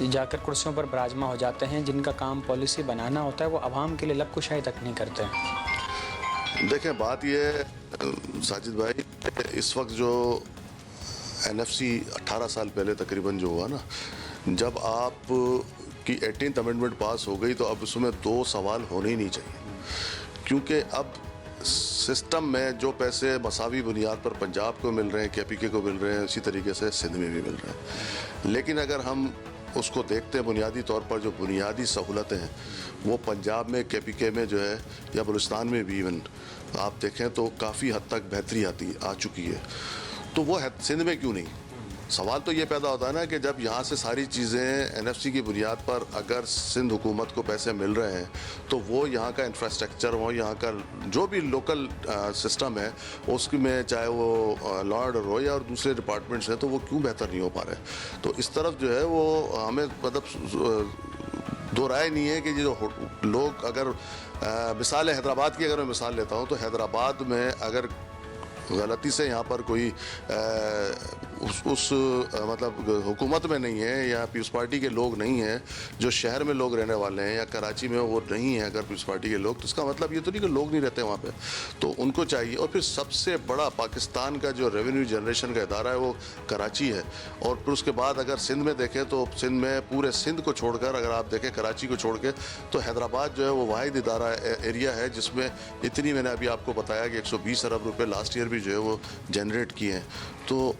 جا کر کرسیوں پر براجما ہو جاتے ہیں، جن کا کام پالیسی بنانا ہوتا ہے، وہ عوام کے لیے لب کشائی تک نہیں کرتے ہیں؟ دیکھیں بات یہ ہے ساجد بھائی، اس وقت جو NFC 18 سال پہلے تقریباً جو ہوا نا، جب آپ کی 18th امینڈمنٹ پاس ہو گئی تو اب اس میں 2 سوال ہونے ہی نہیں چاہیے، کیونکہ اب سسٹم میں جو پیسے مساوی بنیاد پر پنجاب کو مل رہے ہیں، KPK کو مل رہے ہیں، اسی طریقے سے سندھ میں بھی مل رہے ہیں. لیکن اگر ہم اس کو دیکھتے ہیں بنیادی طور پر جو بنیادی سہولتیں ہیں وہ پنجاب میں KPK میں جو ہے یا بلوچستان میں بھی ایون آپ دیکھیں تو کافی حد تک بہتری آ چکی ہے. تو وہ سندھ میں کیوں نہیں؟ سوال تو یہ پیدا ہوتا ہے نا کہ جب یہاں سے ساری چیزیں NFC کی بنیاد پر اگر سندھ حکومت کو پیسے مل رہے ہیں تو وہ یہاں کا انفراسٹرکچر ہو، یہاں کا جو بھی لوکل سسٹم ہے اس میں، چاہے وہ لا آرڈر ہو یا اور دوسرے ڈپارٹمنٹس ہیں، تو وہ کیوں بہتر نہیں ہو پا رہے؟ تو اس طرف جو ہے وہ ہمیں مطلب دو رائے نہیں ہے کہ جو لوگ، اگر مثال حیدرآباد کی اگر میں مثال لیتا ہوں تو حیدرآباد میں اگر غلطی سے یہاں پر کوئی اس مطلب حکومت میں نہیں ہے یا پیپلز پارٹی کے لوگ نہیں ہیں، جو شہر میں لوگ رہنے والے ہیں یا کراچی میں وہ نہیں ہیں اگر پیپلز پارٹی کے لوگ، تو اس کا مطلب یہ تو نہیں کہ لوگ نہیں رہتے وہاں پہ. تو ان کو چاہیے. اور پھر سب سے بڑا پاکستان کا جو ریونیو جنریشن کا ادارہ ہے وہ کراچی ہے. اور پھر اس کے بعد اگر سندھ میں دیکھیں تو سندھ میں پورے سندھ کو چھوڑ کر اگر آپ دیکھیں کراچی کو چھوڑ کے تو حیدرآباد جو ہے وہ واحد ادارہ ایریا ہے جس میں اتنی، میں نے ابھی آپ کو بتایا کہ 120 ارب روپے لاسٹ ایئر بھی جو ہے وہ جنریٹ کیے ہیں. تو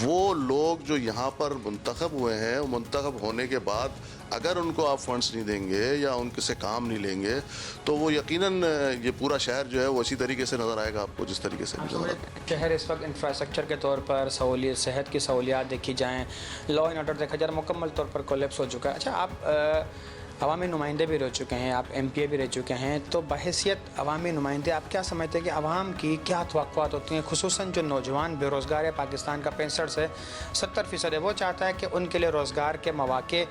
وہ لوگ جو یہاں پر منتخب ہوئے ہیں، منتخب ہونے کے بعد اگر ان کو آپ فنڈز نہیں دیں گے یا ان سے کام نہیں لیں گے تو وہ یقیناً یہ پورا شہر جو ہے وہ اسی طریقے سے نظر آئے گا آپ کو جس طریقے سے نظر آئے گا. شہر اس وقت انفراسٹرکچر کے طور پر سہولیت، صحت کی سہولیات دیکھی جائیں، لا اینڈ آرڈر دیکھا جائے، مکمل طور پر کولیپس ہو چکا ہے. اچھا، آپ عوامی نمائندے بھی رہ چکے ہیں، آپ MP بھی رہ چکے ہیں، تو بحیثیت عوامی نمائندے آپ کیا سمجھتے ہیں کہ عوام کی کیا توقعات ہوتی ہیں، خصوصاً جو نوجوان بے روزگار ہے پاکستان کا 65 سے 70% ہے، وہ چاہتا ہے کہ ان کے لیے روزگار کے مواقع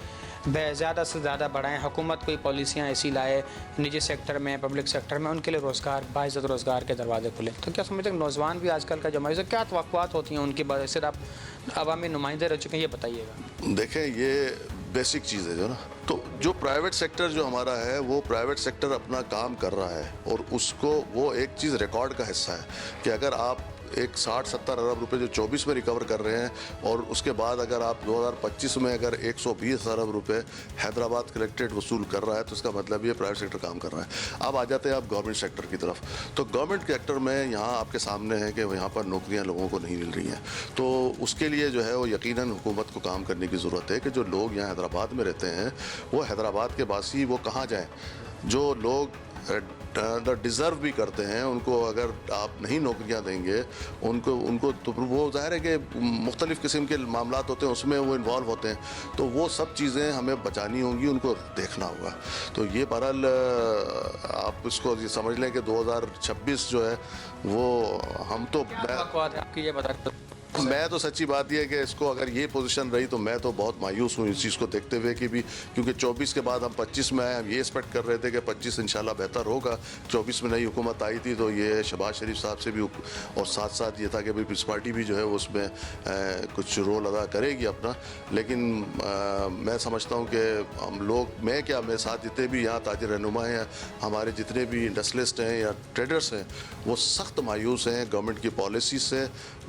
زیادہ سے زیادہ بڑھائیں، حکومت کوئی پالیسیاں ایسی لائے نجی سیکٹر میں، پبلک سیکٹر میں، ان کے لیے روزگار، باعزت روزگار کے دروازے کھلیں. تو کیا سمجھتے ہیں کہ نوجوان بھی آج کل کا جو معیشت، کیا توقعات ہوتی ہیں ان کی بحیثیت آپ عوامی نمائندے رہ چکے ہیں، یہ بتائیے گا. دیکھیں یہ بیسک چیز ہے جو نا، تو جو پرائیویٹ سیکٹر جو ہمارا ہے وہ پرائیویٹ سیکٹر اپنا کام کر رہا ہے اور اس کو وہ ایک چیز ریکارڈ کا حصہ ہے کہ اگر آپ ایک 60-70 ارب روپے جو 24 میں ریکور کر رہے ہیں اور اس کے بعد اگر آپ 2025 میں اگر 120 ارب روپے حیدرآباد کلیکٹریٹ وصول کر رہا ہے تو اس کا مطلب یہ پرائیویٹ سیکٹر کام کر رہا ہے. اب آ جاتے ہیں آپ گورنمنٹ سیکٹر کی طرف. تو گورنمنٹ سیکٹر میں یہاں آپ کے سامنے ہے کہ یہاں پر نوکریاں لوگوں کو نہیں مل رہی ہیں. تو اس کے لیے جو ہے وہ یقیناً حکومت کو کام کرنے کی ضرورت ہے کہ جو لوگ یہاں حیدرآباد میں رہتے ہیں وہ حیدرآباد کے باسی وہ کہاں جائیں. جو لوگ ڈیزرو بھی کرتے ہیں ان کو اگر آپ نہیں نوکریاں دیں گے ان کو تو وہ ظاہر ہے کہ مختلف قسم کے معاملات ہوتے ہیں اس میں وہ انوالو ہوتے ہیں. تو وہ سب چیزیں ہمیں بچانی ہوں گی، ان کو دیکھنا ہوگا. تو یہ بہرحال آپ اس کو یہ سمجھ لیں کہ 2026 جو ہے وہ ہم تو آپ کی یہ بتا. میں تو سچی بات یہ ہے کہ اس کو اگر یہ پوزیشن رہی تو میں تو بہت مایوس ہوں اس چیز کو دیکھتے ہوئے کہ بھی، کیونکہ 24 کے بعد ہم 25 میں آئے، ہم یہ ایکسپیکٹ کر رہے تھے کہ 25 انشاءاللہ بہتر ہوگا. 24 میں نئی حکومت آئی تھی تو یہ شہباز شریف صاحب سے بھی، اور ساتھ ساتھ یہ تھا کہ پیپلز پارٹی بھی جو ہے اس میں کچھ رول ادا کرے گی اپنا. لیکن میں سمجھتا ہوں کہ ہم لوگ، میں کیا، میرے ساتھ جتنے بھی یہاں تاجر رہنما ہیں، ہمارے جتنے بھی انڈسٹریلسٹ ہیں یا ٹریڈرز ہیں، وہ سخت مایوس ہیں گورنمنٹ کی پالیسی سے،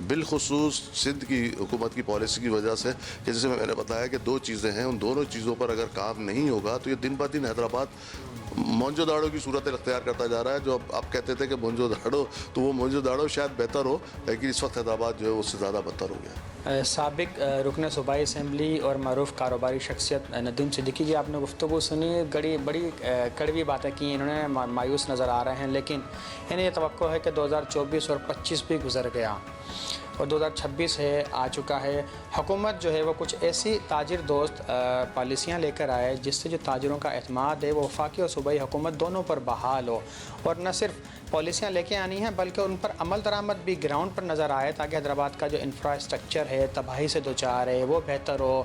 بالخصوص سندھ کی حکومت کی پالیسی کی وجہ سے. کہ جیسے میں نے بتایا کہ 2 چیزیں ہیں، ان دونوں چیزوں پر اگر کام نہیں ہوگا تو یہ دن بہ دن حیدرآباد مونجو داڑو کی صورت اختیار کرتا جا رہا ہے. جو آپ کہتے تھے کہ مونجو داڑو، تو وہ مونجو داڑو شاید بہتر ہو، لیکن اس وقت حیدرآباد جو ہے اس سے زیادہ بدتر ہو گیا. سابق رکن صوبائی اسمبلی اور معروف کاروباری شخصیت ندیم صدیقی جی، آپ نے گفتگو سنی، بڑی کڑوی باتیں کی، انہوں نے مایوس نظر آ رہے ہیں، لیکن انہیں یہ توقع ہے کہ 2024 اور 25 بھی گزر گیا اور 2026 آ چکا ہے. حکومت جو ہے وہ کچھ ایسی تاجر دوست پالیسیاں لے کر آئے جس سے جو تاجروں کا اعتماد ہے وہ وفاقی اور صوبائی حکومت دونوں پر بحال ہو، اور نہ صرف پالیسیاں لے کے آنی ہیں بلکہ ان پر عمل درآمد بھی گراؤنڈ پر نظر آئے، تاکہ حیدرآباد کا جو انفراسٹرکچر ہے تباہی سے دوچار ہے وہ بہتر ہو.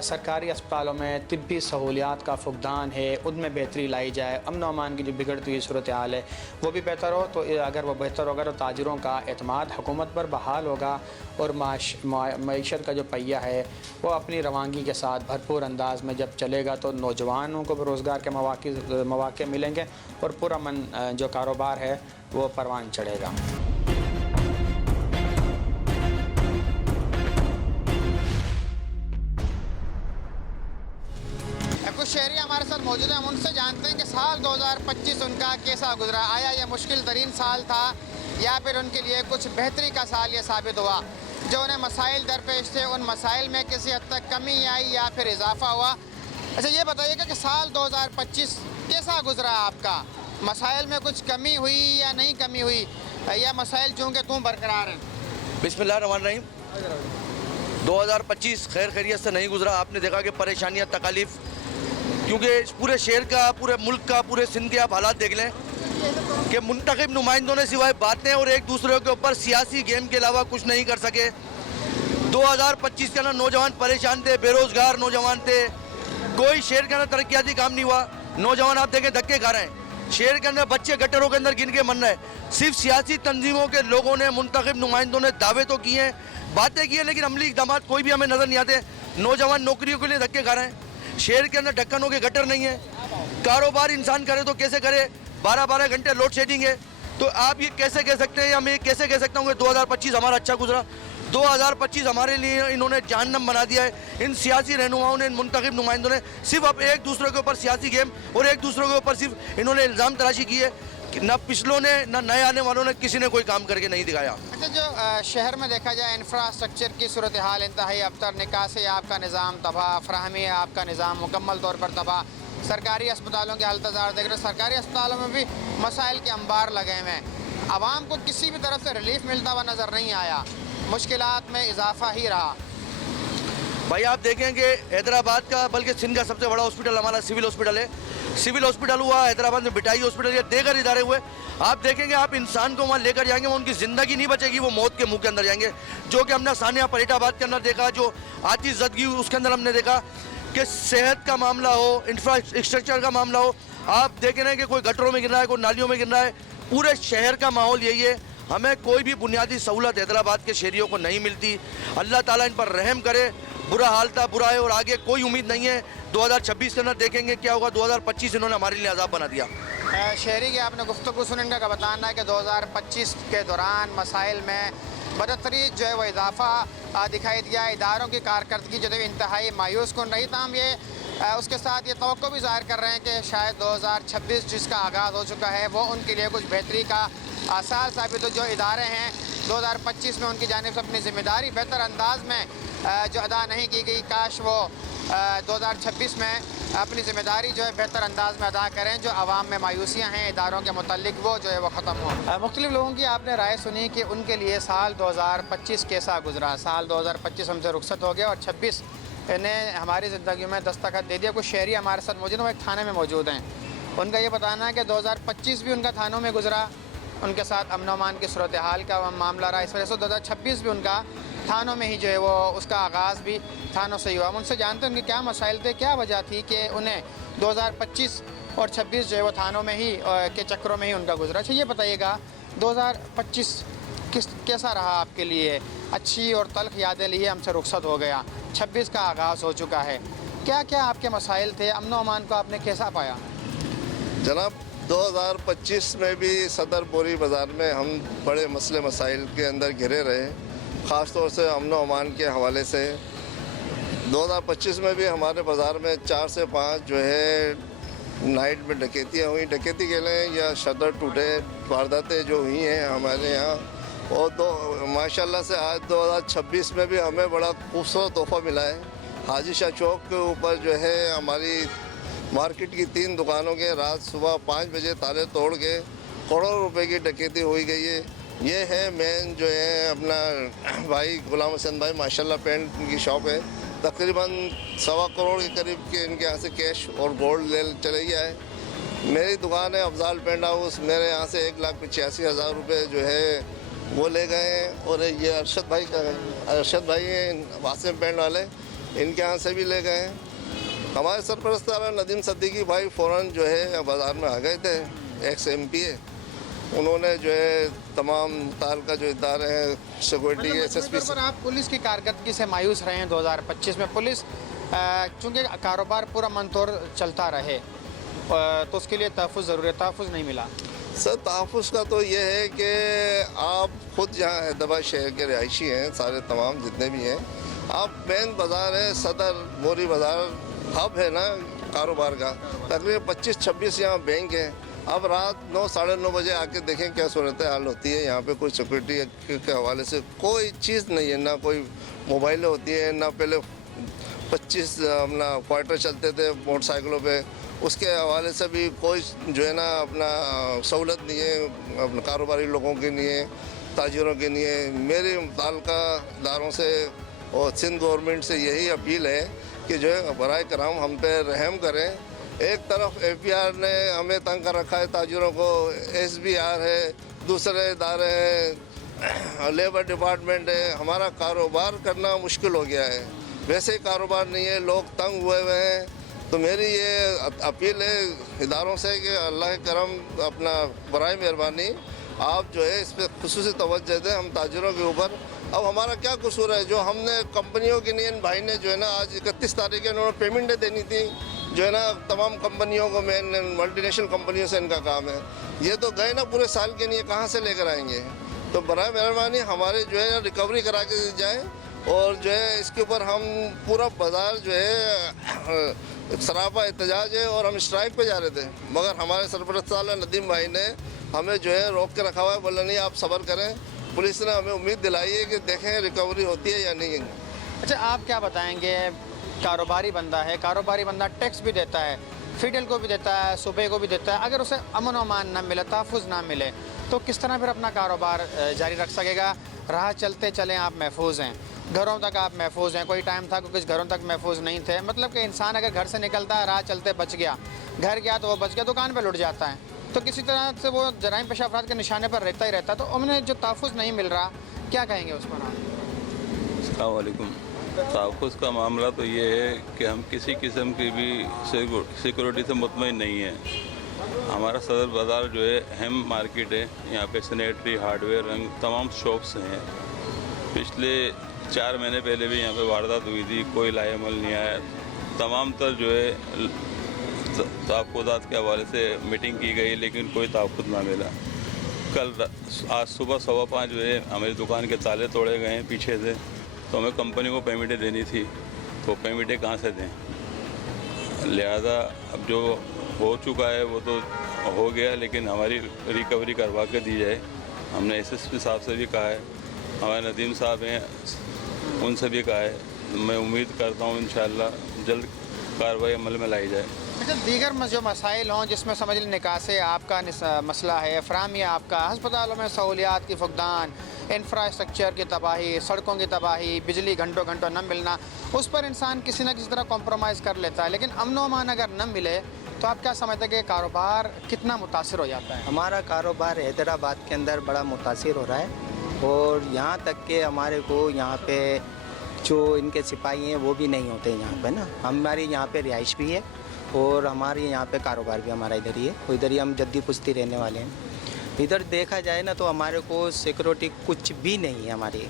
سرکاری اسپتالوں میں طبی سہولیات کا فقدان ہے، ان میں بہتری لائی جائے، امن و امان کی جو بگڑتی ہوئی صورتحال ہے وہ بھی بہتر ہو. تو اگر وہ بہتر ہوگا تو تاجروں کا اعتماد حکومت پر بحال ہوگا اور معیشت کا جو پہیہ ہے وہ اپنی روانگی کے ساتھ بھرپور انداز میں جب چلے گا تو نوجوانوں کو بھی روزگار کے مواقع ملیں گے اور پرامن جو کاروبار ہے وہ پروان چڑھے گا. کچھ شہری ہمارے ساتھ موجود ہیں، ہم ان سے جانتے ہیں کہ سال 2025 ان کا کیسا گزرا. آیا یہ مشکل ترین سال تھا یا پھر ان کے لیے کچھ بہتری کا سال یہ ثابت ہوا؟ جو انہیں مسائل درپیش تھے ان مسائل میں کسی حد تک کمی آئی یا پھر اضافہ ہوا؟ اچھا یہ بتائیے کہ سال 2025 کیسا گزرا آپ کا؟ مسائل میں کچھ کمی ہوئی یا نہیں کمی ہوئی، یا مسائل چونکہ توں برقرار ہیں؟ بسم اللہ الرحمن الرحیم. 2025 خیر خیریت سے نہیں گزرا. آپ نے دیکھا کہ پریشانیاں، تکالیف، کیونکہ پورے شہر کا، پورے ملک کا، پورے سندھ کے آپ حالات دیکھ لیں کہ منتخب نمائندوں نے سوائے باتیں اور ایک دوسرے کے اوپر سیاسی گیم کے علاوہ کچھ نہیں کر سکے. 2025 کے اندر نوجوان پریشان تھے، بے روزگار نوجوان تھے، کوئی شہر کے اندر ترقیاتی کام نہیں ہوا. نوجوان آپ دیکھیں دھکے کھا رہے ہیں، شہر کے اندر بچے گٹروں کے اندر گن کے من رہے ہیں. صرف سیاسی تنظیموں کے لوگوں نے، منتخب نمائندوں نے دعوے تو کیے ہیں، باتیں کی ہیں، لیکن عملی اقدامات کوئی بھی ہمیں نظر نہیں آتے. نوجوان نوکریوں کے لیے دھکے کھا رہے ہیں. شہر کے اندر ڈھکنوں کے گٹر نہیں ہیں. کاروبار انسان کرے تو کیسے کرے؟ 12 گھنٹے لوڈ شیڈنگ ہے. تو آپ یہ کیسے کہہ سکتے ہیں، یا میں کیسے کہہ سکتا ہوں کہ 2025 ہمارا اچھا گزرا؟ 2025 ہمارے لیے انہوں نے جہنم بنا دیا ہے. ان سیاسی رہنماؤں نے، ان منتخب نمائندوں نے صرف اب ایک دوسرے کے اوپر سیاسی گیم اور ایک دوسرے کے اوپر صرف انہوں نے الزام تراشی کی ہے. نہ پچھلوں نے نہ نئے آنے والوں نے کسی نے کوئی کام کر کے نہیں دکھایا. اچھا جو شہر میں دیکھا جائے انفراسٹرکچر کی صورتحال انتہائی ابتر، نکاسی آپ کا نظام تباہ، فراہمی آپ کا نظام مکمل طور پر تباہ. سرکاری اسپتالوں کے حالتزار دیکھ رہے ہیں، سرکاری اسپتالوں میں بھی مسائل کے انبار لگے ہوئے ہیں. عوام کو کسی بھی طرف سے ریلیف ملتا ہوا نظر نہیں آیا، مشکلات میں اضافہ ہی رہا. بھائی آپ دیکھیں کہ حیدرآباد کا، بلکہ سندھ کا سب سے بڑا ہاسپٹل ہمارا سول ہاسپٹل ہے. سول ہاسپٹل ہوا حیدرآباد میں، بٹائی ہاسپٹل، یہ دیگر ادارے ہوئے. آپ دیکھیں گے آپ انسان کو وہاں لے کر جائیں گے، وہ ان کی زندگی نہیں بچے گی، وہ موت کے منہ کے اندر جائیں گے. جو کہ ہم نے ثانیہ پریٹ آباد کے اندر دیکھا، جو آتش زدگی اس کے اندر ہم نے دیکھا کہ صحت کا معاملہ ہو، انفراسٹرکچر کا معاملہ ہو، آپ دیکھ رہے ہیں کہ کوئی گٹروں میں گر رہا ہے، کوئی نالیوں میں گر رہا ہے. پورے شہر کا ماحول یہی ہے. ہمیں کوئی بھی بنیادی سہولت حیدرآباد کے شہریوں کو نہیں ملتی. اللہ تعالیٰ ان پر رحم کرے. برا حال تھا، برا ہے، اور آگے کوئی امید نہیں ہے. 2026 کے اندر دیکھیں گے کیا ہوگا. 2025 انہوں نے ہمارے لیے عذاب بنا دیا. شہری کی آپ نے گفتگو سنیں کا بتانا ہے کہ 2025 کے دوران مسائل میں بدترین جو ہے وہ اضافہ دکھائی دیا. اداروں کی کارکردگی جو ہے انتہائی مایوس کن رہی. تاہم یہ اس کے ساتھ یہ توقع بھی ظاہر کر رہے ہیں کہ شاید 2026 جس کا آغاز ہو چکا ہے وہ ان کے لیے کچھ بہتری کا آثار ثابت ہو. جو ادارے ہیں 2025 میں ان کی جانب سے اپنی ذمہ داری بہتر انداز میں جو ادا نہیں کی گئی، کاش وہ 2026 میں اپنی ذمہ داری جو ہے بہتر انداز میں ادا کریں. جو عوام میں مایوسیاں ہیں اداروں کے متعلق وہ جو ہے وہ ختم ہوں. مختلف لوگوں کی آپ نے رائے سنی کہ ان کے لیے سال 2025 کیسا گزرا. سال 2025 ہم سے رخصت ہو گیا اور 26 نے ہماری زندگی میں دستخط دے دیا. کچھ شہری ہمارے ساتھ موجود ہیں، وہ ایک تھانے میں موجود ہیں. ان کا یہ بتانا ہے کہ 2025 بھی ان کا تھانوں میں گزرا، ان کے ساتھ امن و امان کی صورتحال کا معاملہ رہا. اس وجہ سے 2026 بھی ان کا تھانوں میں ہی جو ہے وہ اس کا آغاز بھی تھانوں سے ہی ہوا. ہم ان سے جانتے ہیں ان کے کیا مسائل تھے، کیا وجہ تھی کہ انہیں 2025 اور 26 جو ہے وہ تھانوں میں ہی کے چکروں میں ہی ان کا گزرا. اچھا یہ بتائیے گا 2025 کیسا رہا آپ کے لیے؟ اچھی اور تلخ یادیں لیے ہم سے رخصت ہو گیا، 26 کا آغاز ہو چکا ہے. کیا کیا آپ کے مسائل تھے؟ امن و امان کو آپ نے کیسا پایا؟ جناب 2025 میں بھی صدر پوری بازار میں ہم بڑے مسئلے مسائل کے اندر گھرے رہے، خاص طور سے امن و امان کے حوالے سے. 2025 میں بھی ہمارے بازار میں 4 سے 5 جو ہے نائٹ میں ڈکیتیاں ہوئیں. ڈکیتی کے لیں یا شٹر ٹوٹے، وارداتیں جو ہوئی ہیں ہمارے یہاں. اور ماشاءاللہ سے آج 2026 میں بھی ہمیں بڑا خوبصورت تحفہ ملا ہے. حاجی شاہ چوک کے اوپر جو ہے ہماری مارکیٹ کی 3 دکانوں کے رات صبح 5 بجے تالے توڑ کے کروڑوں روپے کی ڈکیتی ہوئی گئی ہے. یہ ہے مین جو ہے اپنا بھائی غلام حسین بھائی، ماشاءاللہ پینٹ کی شاپ ہے. تقریباً 1.25 کروڑ کے قریب کے ان کے یہاں سے کیش اور گولڈ لے چلے گیا ہے. میری دکان ہے افضال پینٹ ہاؤس، میرے یہاں سے 1,85,000 روپے جو ہے وہ لے گئے ہیں. اور یہ ارشد بھائی کا ہے، ارشد بھائی ہیں واسم پینٹ والے، ان کے یہاں سے بھی لے گئے ہیں۔ ہمارے سرپرست ندیم صدیقی بھائی فوراً جو ہے بازار میں آ گئے تھے، ایکس MP ہے، انہوں نے جو ہے تمام متعلقہ جو ادارے ہیں سیکورٹی SSP پر آپ پولیس کی کارکردگی سے مایوس رہے ہیں 2025 میں؟ پولیس چونکہ کاروبار پورا منطور چلتا رہے تو اس کے لیے تحفظ ضروری ہے، تحفظ نہیں ملا۔ سر تحفظ کا تو یہ ہے کہ آپ خود جہاں حیدرآباد شہر کے رہائشی ہیں، سارے تمام جتنے بھی ہیں، آپ مین بازار ہے، صدر موری بازار ہب ہے نا کاروبار کا، تقریباً 25-26 یہاں بینک ہیں۔ اب رات 9 ساڑھے 9 بجے آ کے دیکھیں کیا صورتحال ہوتی ہے یہاں پہ۔ کوئی سیکورٹی کے حوالے سے کوئی چیز نہیں ہے، نہ کوئی موبائلیں ہوتی ہیں، نہ پہلے 25 اپنا فائٹر چلتے تھے موٹر سائیکلوں پہ، اس کے حوالے سے بھی کوئی جو ہے نا اپنا سہولت نہیں ہے اپنے کاروباری لوگوں کے لیے، تاجروں کے لیے۔ میری متعلقہ اداروں سے اور سندھ گورنمنٹ سے یہی اپیل ہے کہ جو ہے برائے کرم ہم پہ رحم کریں۔ ایک طرف APR نے ہمیں تنگ کر رکھا ہے تاجروں کو، SBR ہے، دوسرے ادارے ہیں، لیبر ڈپارٹمنٹ ہے، ہمارا کاروبار کرنا مشکل ہو گیا ہے۔ ویسے کاروبار نہیں ہے، لوگ تنگ ہوئے ہوئے ہیں۔ تو میری یہ اپیل ہے اداروں سے کہ اللہ کرم اپنا برائے مہربانی آپ جو ہے اس پہ خصوصی توجہ دیں ہم تاجروں کے اوپر۔ اب ہمارا کیا قصور ہے؟ جو ہم نے کمپنیوں کے لیے ان بھائی نے جو ہے نا آج 31 تاریخ انہوں نے پیمنٹیں دینی تھی جو ہے نا تمام کمپنیوں کو، مین ملٹی نیشنل کمپنیوں سے ان کا کام ہے۔ یہ تو گئے نا پورے سال کے لیے، کہاں سے لے کر آئیں گے؟ تو برائے مہربانی ہمارے جو ہے ریکوری کرا کے جائیں، اور جو ہے اس کے اوپر ہم پورا بازار جو ہے سراپا احتجاج ہے، اور ہم اسٹرائک پہ جا رہے تھے، مگر ہمارے سرپرست ندیم بھائی نے ہمیں جو ہے روک کے رکھا ہوا ہے، بولا نہیں آپ صبر کریں۔ پولیس نے ہمیں امید دلائی ہے کہ دیکھیں ریکوری ہوتی ہے یا نہیں۔ اچھا آپ کیا بتائیں گے، کاروباری بندہ ہے، کاروباری بندہ ٹیکس بھی دیتا ہے، فیڈل کو بھی دیتا ہے، صوبے کو بھی دیتا ہے، اگر اسے امن و امان نہ ملے، تحفظ نہ ملے تو کس طرح پھر اپنا کاروبار جاری رکھ سکے گا؟ راہ چلتے چلیں آپ محفوظ ہیں، گھروں تک آپ محفوظ ہیں۔ کوئی ٹائم تھا کہ کچھ گھروں تک محفوظ نہیں تھے، مطلب کہ انسان اگر گھر سے نکلتا ہے، راہ چلتے بچ گیا، گھر گیا تو وہ بچ گیا، دکان پہ لٹ جاتا ہے، تو کسی طرح سے وہ جرائم پیشہ افراد کے نشانے پر رہتا ہی رہتا ہے۔ تو انہیں جو تحفظ نہیں مل رہا، کیا کہیں گے اس پر آپ؟ السلام علیکم۔ تحفظ کا معاملہ تو یہ ہے کہ ہم کسی قسم کی بھی سیکورٹی سے مطمئن نہیں ہیں۔ ہمارا صدر بازار جو ہے اہم مارکیٹ ہے، یہاں پہ سینیٹری، ہارڈ ویئر، رنگ تمام شاپس ہیں۔ پچھلے 4 مہینے پہلے بھی یہاں پہ واردات ہوئی تھی، کوئی لاہے عمل نہیں آیا۔ تمام تر جو ہے تحفظات کے حوالے سے میٹنگ کی گئی لیکن کوئی تحفظ نہ ملا۔ آج صبح 5:15 جو ہے ہماری دکان کے تالے توڑے گئے ہیں پیچھے سے، تو ہمیں کمپنی کو پیمنٹیں دینی تھی، تو پیمنٹیں کہاں سے دیں؟ لہذا اب جو ہو چکا ہے وہ تو ہو گیا، لیکن ہماری ریکوری کروا کے دی جائے۔ ہم نے SSP صاحب سے بھی کہا ہے، ہمارے ندیم صاحب ہیں ان سے بھی کہا ہے۔ میں امید کرتا ہوں انشاءاللہ جلد کارروائی عمل میں لائی جائے۔ اچھا دیگر جو مسائل ہوں جس میں سمجھ لیں نکاسی آپ کا مسئلہ ہے، فراہمی آپ کا، ہسپتالوں میں سہولیات کی فقدان، انفراسٹرکچر کی تباہی، سڑکوں کی تباہی، بجلی گھنٹوں گھنٹوں نہ ملنا، اس پر انسان کسی نہ کسی طرح کمپرومائز کر لیتا ہے، لیکن امن و امان اگر نہ ملے تو آپ کیا سمجھتے ہیں کہ کاروبار کتنا متاثر ہو جاتا ہے؟ ہمارا کاروبار حیدرآباد کے اندر بڑا متاثر ہو رہا ہے، اور یہاں تک کہ ہمارے کو یہاں پہ جو ان کے سپاہی ہیں وہ بھی نہیں ہوتے یہاں پہ نا۔ ہماری یہاں پہ رہائش بھی ہے اور ہمارے یہاں پہ کاروبار بھی ہمارا ادھر ہی ہے، ادھر ہی ہم جدی پشتی رہنے والے ہیں۔ ادھر دیکھا جائے نا تو ہمارے کو سیکورٹی کچھ بھی نہیں ہے ہماری۔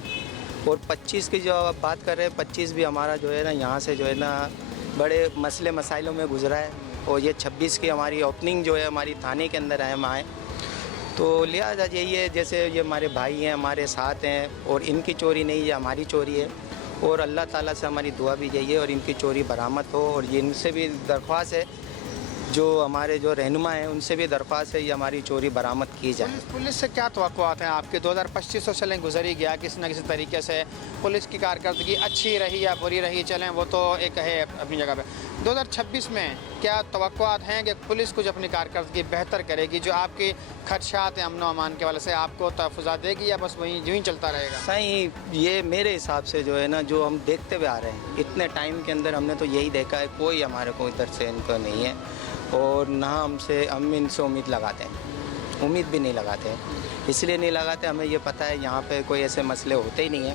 اور 25 کی جو آپ بات کر رہے ہیں، 25 بھی ہمارا جو ہے نا یہاں سے جو ہے نا بڑے مسئلے مسائلوں میں گزرا ہے، اور یہ 26 کی ہماری اوپننگ جو ہے ہماری تھانے کے اندر اہم آئے، تو لہٰذا یہی ہے جیسے یہ ہمارے بھائی ہیں ہمارے ساتھ ہیں، اور ان کی چوری نہیں، یہ ہماری چوری ہے، اور اللہ تعالیٰ سے ہماری دعا بھی یہی ہے اور ان کی چوری برآمد ہو۔ اور یہ ان سے بھی درخواست ہے، جو ہمارے جو رہنما ہیں ان سے بھی درخواست ہے یہ ہماری چوری برآمد کی جائے۔ پولیس سے کیا توقعات ہیں آپ کے؟ 2025 تو چلیں گزر ہی گیا، کسی نہ کسی طریقے سے پولیس کی کارکردگی اچھی رہی یا بری رہی، چلیں وہ تو ایک ہے اپنی جگہ پہ۔ 2026 میں کیا توقعات ہیں کہ پولیس کچھ اپنی کارکردگی بہتر کرے گی؟ جو آپ کی خدشات ہیں امن و امان کے والے سے، آپ کو تحفظات دے گی یا بس وہیں جو ہی چلتا رہے گا؟ صحیح، یہ میرے حساب سے جو ہے نا جو ہم دیکھتے ہوئے آ رہے ہیں اتنے ٹائم کے اندر ہم نے تو یہی دیکھا ہے، کوئی ہمارے کو ادھر سے ان کو نہیں ہے، اور نہ ہم ان سے امید لگاتے ہیں، امید بھی نہیں لگاتے، اس لیے نہیں لگاتے ہمیں یہ پتہ ہے یہاں پہ کوئی ایسے مسئلے ہوتے ہی نہیں ہیں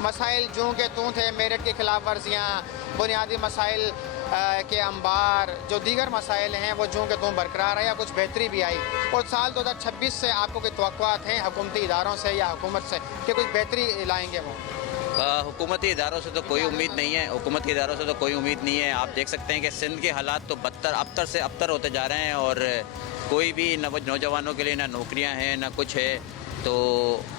مسائل جوں کے توں تھے، میرٹ کی خلاف ورزیاں، بنیادی مسائل کے انبار، جو دیگر مسائل ہیں وہ جوں کے توں برقرار ہے یا کچھ بہتری بھی آئی؟ اور سال 2026 سے آپ کو کوئی توقعات ہیں حکومتی اداروں سے یا حکومت سے کہ کچھ بہتری لائیں گے وہ؟ حکومتی اداروں سے تو کوئی امید نہیں ہے، حکومتی اداروں سے تو کوئی امید نہیں ہے. آپ دیکھ سکتے ہیں کہ سندھ کے حالات تو ابتر سے ابتر ہوتے جا رہے ہیں، اور کوئی بھی نوجوانوں کے لیے نہ نوکریاں ہیں نہ کچھ ہے. تو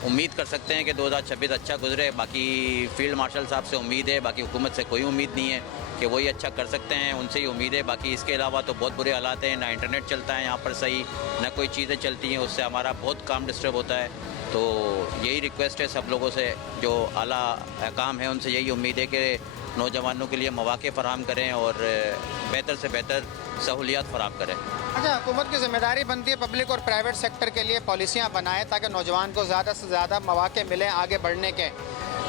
امید کر سکتے ہیں کہ 2026 اچھا گزرے. باقی فیلڈ مارشل صاحب سے امید ہے، باقی حکومت سے کوئی امید نہیں ہے کہ وہی اچھا کر سکتے ہیں، ان سے ہی امید ہے. باقی اس کے علاوہ تو بہت برے حالات ہیں، نہ انٹرنیٹ چلتا ہے یہاں پر صحیح، نہ کوئی چیزیں چلتی ہیں، اس سے ہمارا بہت کام ڈسٹرب ہوتا ہے. تو یہی ریکویسٹ ہے سب لوگوں سے، جو اعلیٰ حکام ہیں ان سے یہی امید ہے کہ نوجوانوں کے لیے مواقع فراہم کریں اور بہتر سے بہتر سہولیات فراہم کریں. اچھا، حکومت کی ذمہ داری بنتی ہے پبلک اور پرائیویٹ سیکٹر کے لیے پالیسیاں بنائے تاکہ نوجوان کو زیادہ سے زیادہ مواقع ملیں آگے بڑھنے کے.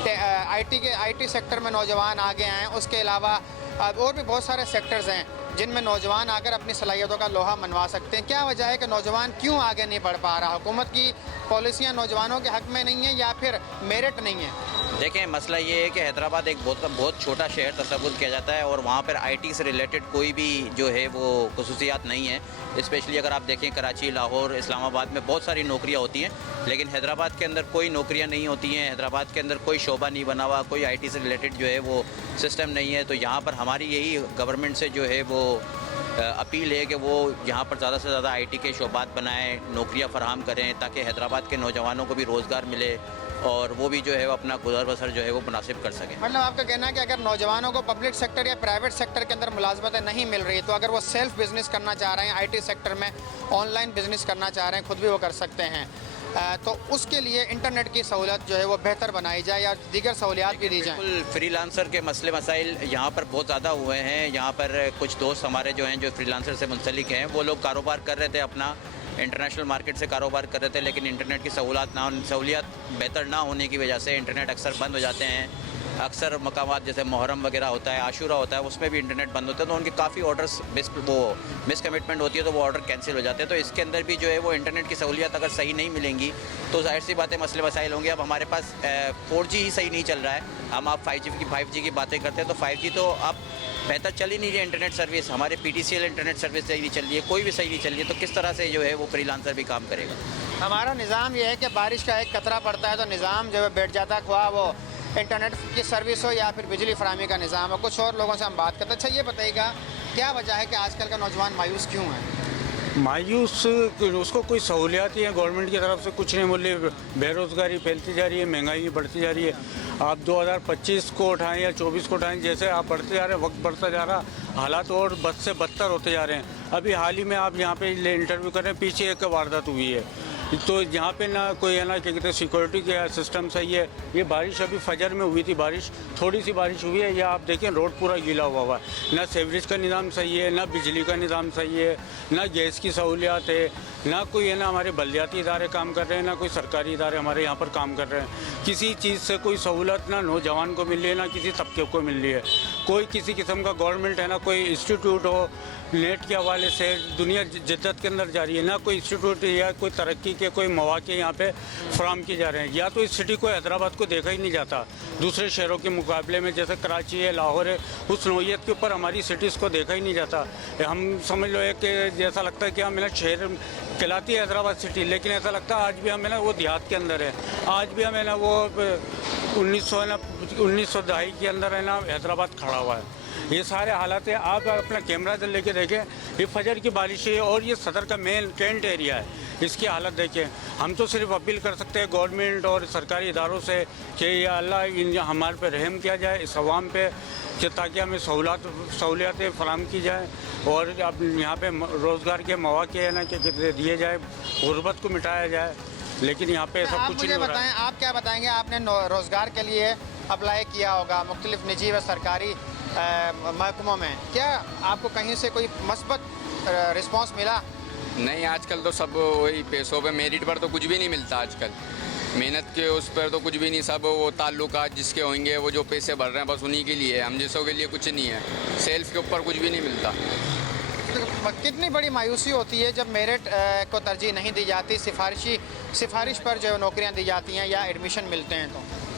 آئی ٹی سیکٹر میں نوجوان آگے آئیں، اس کے علاوہ اور بھی بہت سارے سیکٹرز ہیں جن میں نوجوان آ کر اپنی صلاحیتوں کا لوہا منوا سکتے ہیں. کیا وجہ ہے کہ نوجوان کیوں آگے نہیں بڑھ پا رہا؟ حکومت کی پالیسیاں نوجوانوں کے حق میں نہیں ہیں یا پھر میرٹ نہیں ہے؟ دیکھیں، مسئلہ یہ ہے کہ حیدرآباد ایک بہت چھوٹا شہر تصور کیا جاتا ہے، اور وہاں پر آئی ٹی سے ریلیٹڈ کوئی بھی جو ہے وہ خصوصیات نہیں ہیں. اسپیشلی اگر آپ دیکھیں کراچی، لاہور، اسلام آباد میں بہت ساری نوکریاں ہوتی ہیں، لیکن حیدرآباد کے اندر کوئی نوکریاں نہیں ہوتی ہیں. حیدرآباد کے اندر کوئی شعبہ نہیں بنا ہوا، کوئی آئی ٹی سے ریلیٹڈ جو ہے وہ سسٹم نہیں ہے. تو یہاں پر ہماری یہی گورنمنٹ سے جو ہے وہ اپیل ہے کہ وہ یہاں پر زیادہ سے زیادہ آئی ٹی کے شعبات بنائیں، نوکریاں فراہم کریں تاکہ حیدرآباد کے نوجوانوں کو بھی روزگار ملے اور وہ بھی جو ہے وہ اپنا گزر بسر جو ہے وہ مناسب کر سکیں. مطلب آپ کا کہنا ہے کہ اگر نوجوانوں کو پبلک سیکٹر یا پرائیویٹ سیکٹر کے اندر ملازمتیں نہیں مل رہی تو اگر وہ سیلف بزنس کرنا چاہ رہے ہیں، آئی ٹی سیکٹر میں آن لائن بزنس کرنا چاہ رہے ہیں، خود بھی وہ کر سکتے ہیں، تو اس کے لیے انٹرنیٹ کی سہولت جو ہے وہ بہتر بنائی جائے یا دیگر سہولیات بھی دی جائیں. بالکل، فری لانسر کے مسئلے مسائل یہاں پر بہت زیادہ ہوئے ہیں. یہاں پر کچھ دوست ہمارے جو ہیں جو فری لانسر سے منسلک ہیں، وہ لوگ کاروبار کر رہے تھے، اپنا انٹرنیشنل مارکیٹ سے کاروبار کر رہے تھے، لیکن انٹرنیٹ کی سہولیات بہتر نہ ہونے کی وجہ سے انٹرنیٹ اکثر بند ہو جاتے ہیں. اکثر مقامات جیسے محرم وغیرہ ہوتا ہے، عاشورہ ہوتا ہے، اس میں بھی انٹرنیٹ بند ہوتا ہے، تو ان کے کافی آرڈرس وہ مس کمٹمنٹ ہوتی ہے تو وہ آرڈر کینسل ہو جاتے ہیں. تو اس کے اندر بھی جو ہے وہ انٹرنیٹ کی سہولیات اگر صحیح نہیں ملیں گی تو ظاہر سی باتیں مسئلے مسائل ہوں گے. اب ہمارے پاس 4G ہی صحیح نہیں چل رہا ہے. ہم آپ 5G کی باتیں کرتے ہیں تو 5G تو اب بہتر چل ہی نہیں رہی. انٹرنیٹ سروس ہمارے PTCL انٹرنیٹ سروس صحیح نہیں چل رہی ہے، کوئی بھی صحیح نہیں چل رہی ہے، تو کس طرح سے جو ہے وہ فری لانسر بھی کام کرے گا؟ ہمارا نظام یہ ہے کہ بارش کا ایک قطرہ پڑتا ہے تو نظام جو ہے بیٹھ جاتا ہے، خواہ وہ انٹرنیٹ کی سروس ہو یا پھر بجلی فراہمی کا نظام ہو. کچھ اور لوگوں سے ہم بات کرتے ہیں. اچھا، یہ بتائیے گا کیا وجہ ہے کہ آج کل کا نوجوان مایوس کیوں ہے؟ مایوس اس کو کوئی سہولیات ہی ہیں گورنمنٹ کی طرف سے کچھ نہیں مل رہی. بے روزگاری پھیلتی جا رہی ہے، مہنگائی بڑھتی جا رہی ہے. آپ 2025 کو اٹھائیں یا 24 کو اٹھائیں، جیسے آپ بڑھتے جا رہے ہیں، وقت بڑھتا جا رہا، حالات اور بد سے بدتر ہوتے جا رہے ہیں. ابھی حال ہی میں آپ یہاں پہ انٹرویو کر رہے ہیں، پیچھے ایک واردات ہوئی ہے، تو یہاں پہ نہ کوئی ہے نا کیا کہتے ہیں سیکورٹی کا سسٹم صحیح ہے. یہ بارش ابھی فجر میں ہوئی تھی، بارش تھوڑی سی بارش ہوئی ہے، یا آپ دیکھیں روڈ پورا گیلا ہوا ہے. نہ سیوریج کا نظام صحیح ہے، نہ بجلی کا نظام صحیح ہے، نہ گیس کی سہولیات ہے، نہ کوئی ہے نا ہمارے بلدیاتی ادارے کام کر رہے ہیں، نہ کوئی سرکاری ادارے ہمارے یہاں پر کام کر رہے ہیں. کسی چیز سے کوئی سہولت نہ نوجوان کو مل رہی ہے، نہ کسی طبقے کو مل رہی ہے. کوئی کسی قسم کا گورنمنٹ ہے نہ کوئی انسٹیٹیوٹ ہو. نیٹ کے حوالے سے دنیا جدت کے اندر جاری ہے، نہ کوئی انسٹیٹیوٹ یا کوئی ترقی کے کوئی مواقع یہاں پہ فراہم کیے جا رہے ہیں. یا تو اس سٹی کو حیدرآباد کو دیکھا ہی نہیں جاتا دوسرے شہروں کے مقابلے میں، جیسے کراچی ہے، لاہور ہے، اس نوعیت کے اوپر ہماری سٹیز کو دیکھا ہی نہیں جاتا. ہم سمجھ لو کہ جیسا لگتا ہے کہ ہم شہر کہلاتی ہے حیدرآباد سٹی، لیکن ایسا لگتا ہے آج بھی ہمیں نا وہ دیہات کے اندر ہے. آج بھی ہمیں نا وہ 1900 دہائی کے اندر ہے نا حیدرآباد کھڑا ہوا ہے. یہ سارے حالات ہیں. آپ اپنا کیمرہ لے کے دیکھیں، یہ فجر کی بارش ہے اور یہ صدر کا مین کینٹ ایریا ہے. اس کی حالت دیکھیں. ہم تو صرف اپیل کر سکتے ہیں گورنمنٹ اور سرکاری اداروں سے کہ یا اللہ ہمارے پہ رحم کیا جائے اس عوام پہ، کہ تاکہ ہمیں سہولیاتیں فراہم کی جائیں اور اب یہاں پہ روزگار کے مواقع ہے نا کہ دیے جائے، غربت کو مٹایا جائے. لیکن یہاں پہ ایسا کچھ نہیں ہو رہا ہے. آپ کیا بتائیں گے؟ آپ نے روزگار کے لیے اپلائی کیا ہوگا مختلف نجی و سرکاری محکموں میں، کیا آپ کو کہیں سے کوئی مثبت رسپانس ملا؟ نہیں، آج کل تو سب وہی پیسوں پہ، میرٹ پر تو کچھ بھی نہیں ملتا آج کل. محنت کے اس پر تو کچھ بھی نہیں. سب وہ تعلقات جس کے ہوئیں گے، وہ جو پیسے بھر رہے ہیں بس انہی کے لیے. ہم جیسوں کے لیے کچھ نہیں ہے. سیلف کے اوپر کچھ بھی نہیں ملتا. کتنی بڑی مایوسی ہوتی ہے جب میرٹ کو ترجیح نہیں دی جاتی، سفارش پر جو نوکریاں دی جاتی ہیں یا ایڈمیشن ملتے ہیں تو؟